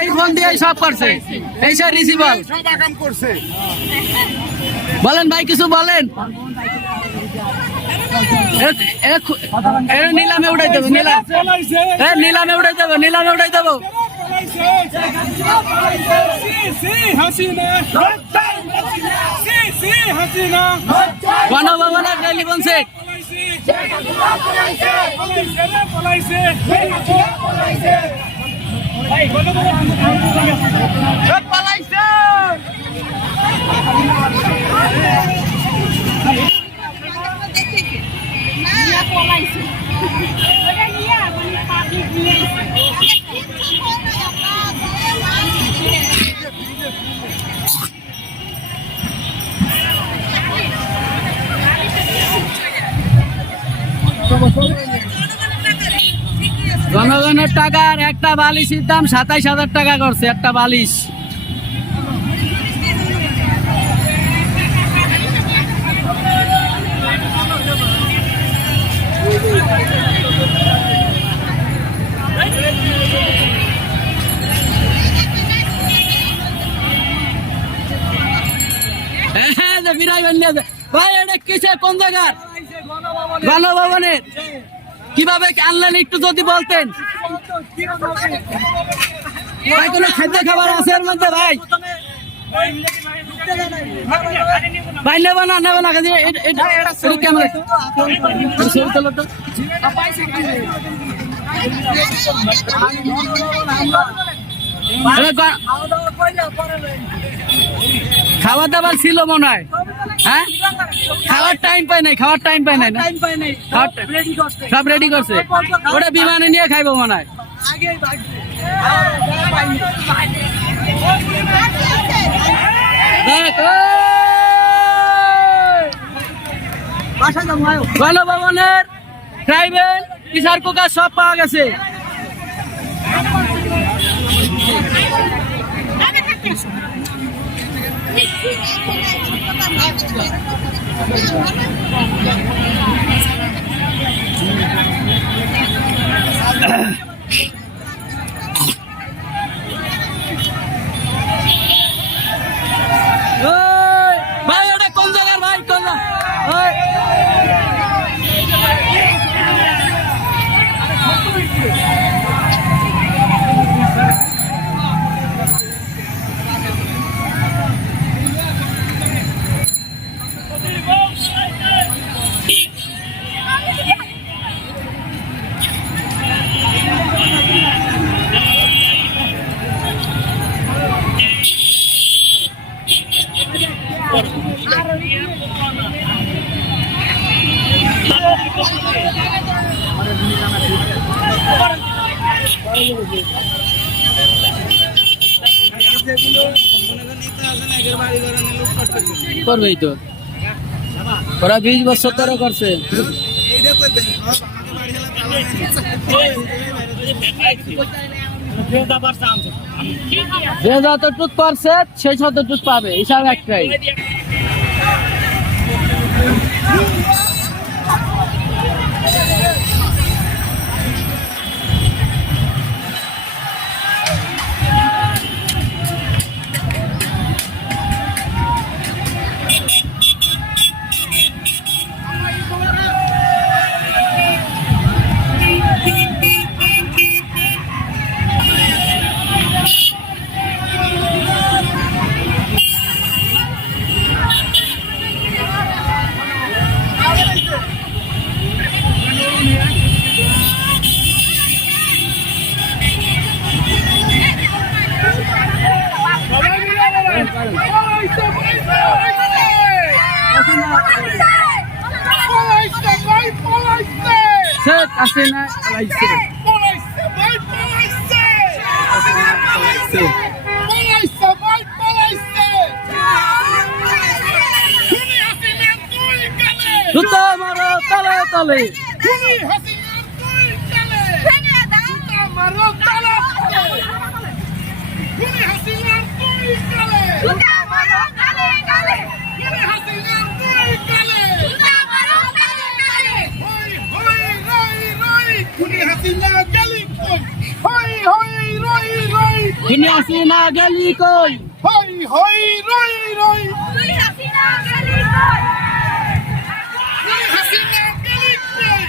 এই ফোন দিয়ে সব করছে, এই সব রিসিভার সব আকাম করছে। বলেন ভাই, কিছু বলেন। নিলামে উঠাই দেবো, নিলামে উঠাই দেবো, নিলামে উঠাই দেবো। গণভবনের টেলিফোন সেট জনগণের টাকার একটা বালিশের দাম 27,000 টাকা করছে, একটা বালিশ। ভাই এটা কিসে, কোন জায়গার? গণভবনের। কিভাবে আনলেন একটু যদি বলতেন। ভাই কোনো খাদ্য খাবার আছে এর মধ্যে? ভাই ভাই নেবো না, নেবো না। খাবার দাবার ছিল মনে হয়, হ্যাঁ? খাওয়ার টাইম পাই নাই, খাওয়ার টাইম পাই নাই, সব রেডি করছে। ওটা বিমানে নিয়ে খাইবো মনে হয়। গণভবনের ট্রাইবেল প্রেসার কুকার সব পাওয়া গেছে। ভাই এটা কোন জায়গার? ভাই কোন করবেই তো, ওরা 20 বছর ধরে করছে। যে যতটুক করছে সেই যতটুক পাবে, হিসাব একটাই। Asena Alaise. Duta maro tale tale. কিনে আসি না গেলি কই হই হই রই রই তুই হাসিনা গেলি কই হাসিনা গেলি কই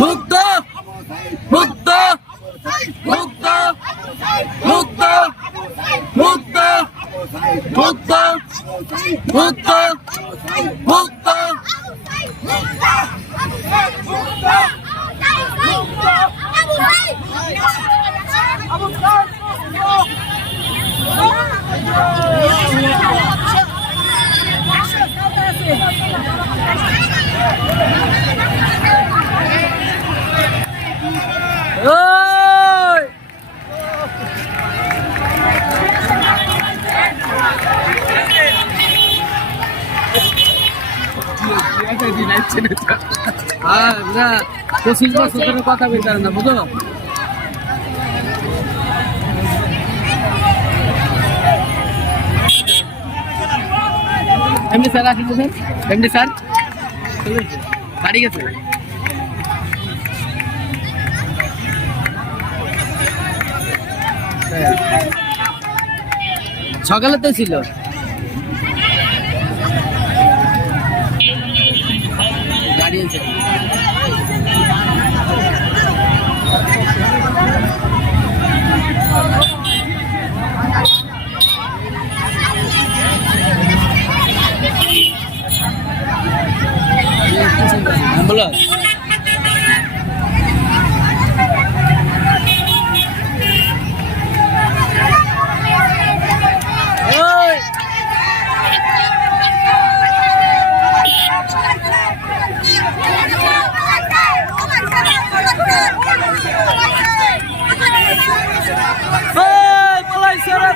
মুক্ত মুক্ত মুক্ত মুক্ত মুক্ত মুক্ত মুক্ত মুক্ত ওই না 25 বছর ধরে কথা বলতে না বুঝো এমনি স্যার আসেন স্যার এমনি স্যার বাড়ি গেছে সকালে তো ছিল গাড়ি আছে বলো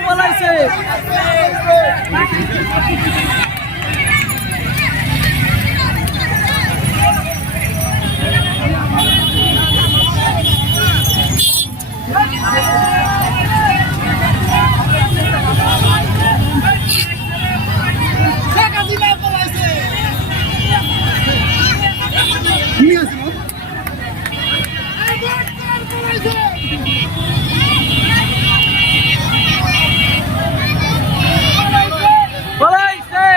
পলাইছে পলাইছে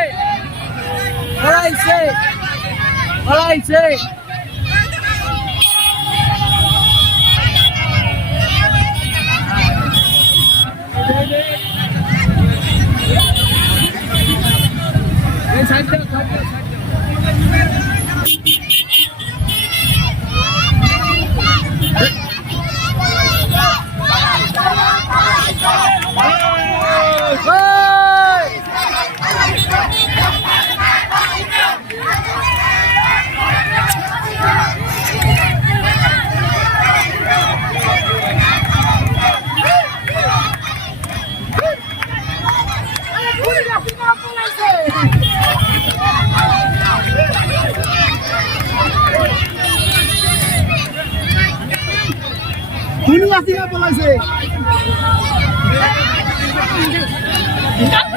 খুনি আসিনা বলাইছে কাম